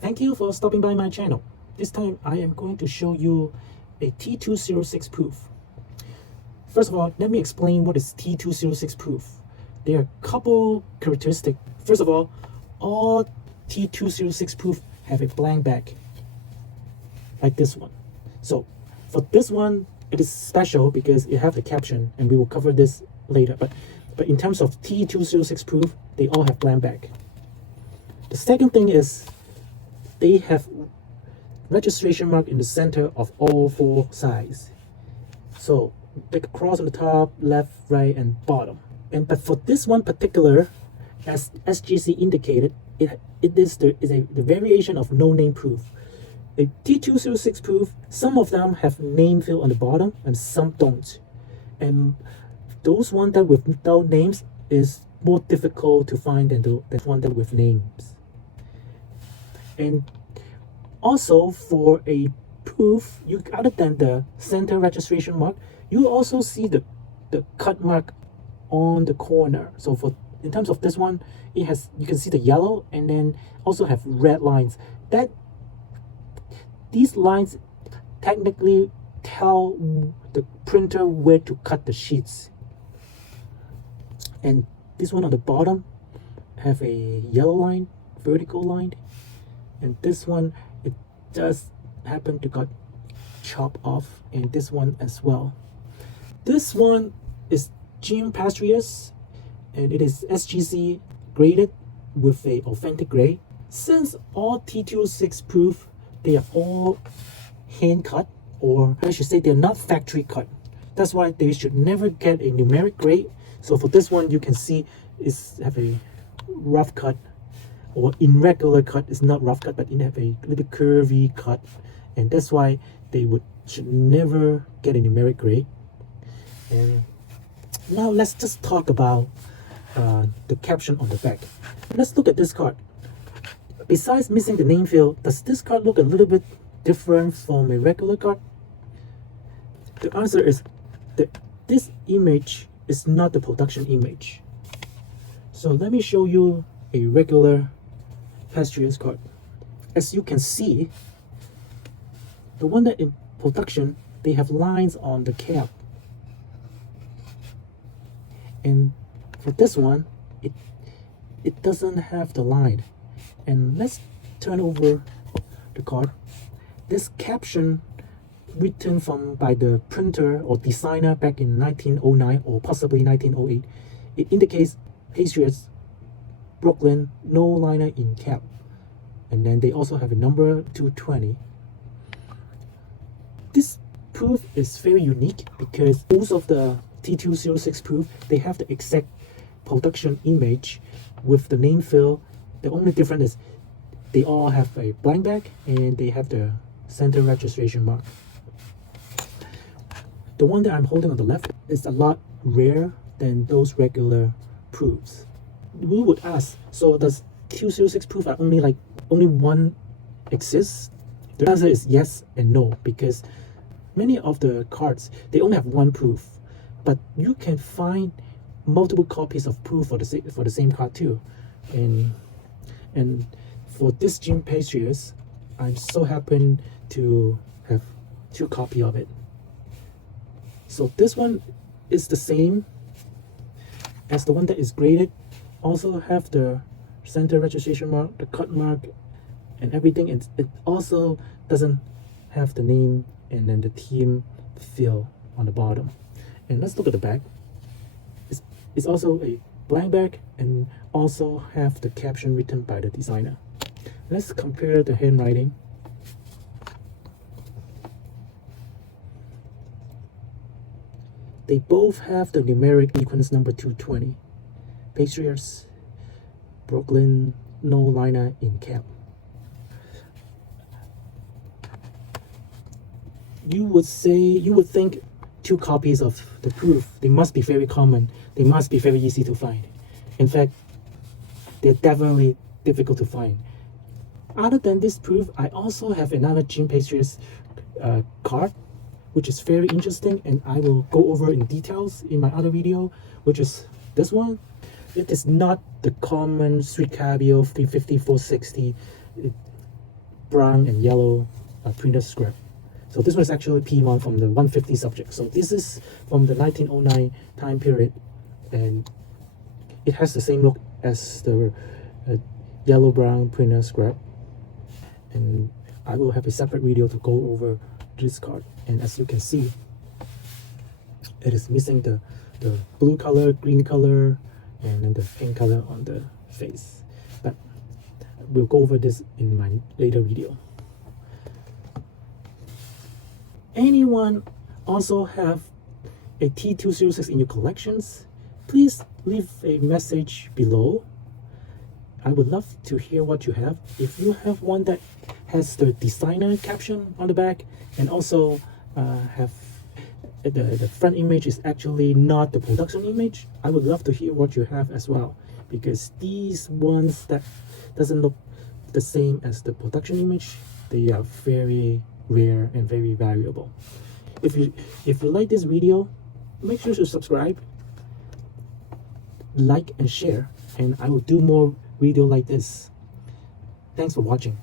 Thank you for stopping by my channel. This time I am going to show you a T206 proof. First of all, let me explain what is T206 proof. There are a couple characteristics. First of all T206 proof have a blank back, like this one. So for this one, it is special because it have the caption, and we will cover this later. But in terms of T206 proof, they all have blank back. The second thing is they have registration mark in the center of all four sides. So like a cross on the top, left, right, and bottom. But for this one particular, as SGC indicated, it is the variation of no name proof. A T206 proof, some of them have name field on the bottom and some don't. And those one that without names is more difficult to find than the one that with names. And also for a proof, you other than the center registration mark, you also see the cut mark on the corner. So for in terms of this one, it has, you can see the yellow and then also have red lines. That these lines technically tell the printer where to cut the sheets. And this one on the bottom have a yellow line, vertical line, and this one it does happen to got chopped off, and this one as well. This one is Pastorius, and it is SGC graded with a authentic grade. Since all T206 proof, they are all hand cut, or I should say they're not factory cut. That's why they should never get a numeric grade. So for this one, you can see it's have a rough cut, or irregular cut. It's not rough cut, but it have a little bit curvy cut, and that's why they should never get a numeric grade. And now let's just talk about the caption on the back. Let's look at this card. Besides missing the name field, does this card look a little bit different from a regular card? The answer is that this image is not the production image. So let me show you a regular Pastorius card. As you can see, the one that in production, they have lines on the cap. And for this one, it doesn't have the line. And let's turn over the card. This caption written by the printer or designer back in 1909 or possibly 1908, it indicates Pastorius, Brooklyn, no liner in cap. And then they also have a number 220. This proof is very unique because most of the T206 proof, they have the exact production image with the name field. The only difference is they all have a blank back and they have the center registration mark. The one that I'm holding on the left is a lot rare than those regular proofs. We would ask, so does T206 proof only one exists? The answer is yes and no, because many of the cards, they only have one proof, but you can find multiple copies of proof for the same card too. And for this Pastorius, I'm so happy to have two copies of it. So this one is the same as the one that is graded, also have the center registration mark, the cut mark, and everything. And it also doesn't have the name and then the team fill on the bottom. And let's look at the back. It's also a blank back and also have the caption written by the designer. Let's compare the handwriting. They both have the numeric sequence number 220. Pastorius, Brooklyn, no liner in cap. You would think two copies of the proof, they must be very common, they must be very easy to find. In fact, they're definitely difficult to find. Other than this proof, I also have another Pastorius card, which is very interesting, and I will go over in details in my other video, which is this one. It is not the common Sweet Cabio 350 460. brown and yellow printer script. So this was actually P1 from the 150 subject. So this is from the 1909 time period, and it has the same look as the yellow-brown printer scrap. And I will have a separate video to go over this card. And as you can see, it is missing the blue color, green color, and then the pink color on the face. But we'll go over this in my later video. Anyone also have a T206 in your collections? Please leave a message below. I would love to hear what you have. If you have one that has the designer caption on the back and also have the front image is actually not the production image, I would love to hear what you have as well, because these ones that doesn't look the same as the production image, they are very rare and very valuable. If you like this video, make sure to subscribe, like and share, and I will do more video like this. Thanks for watching.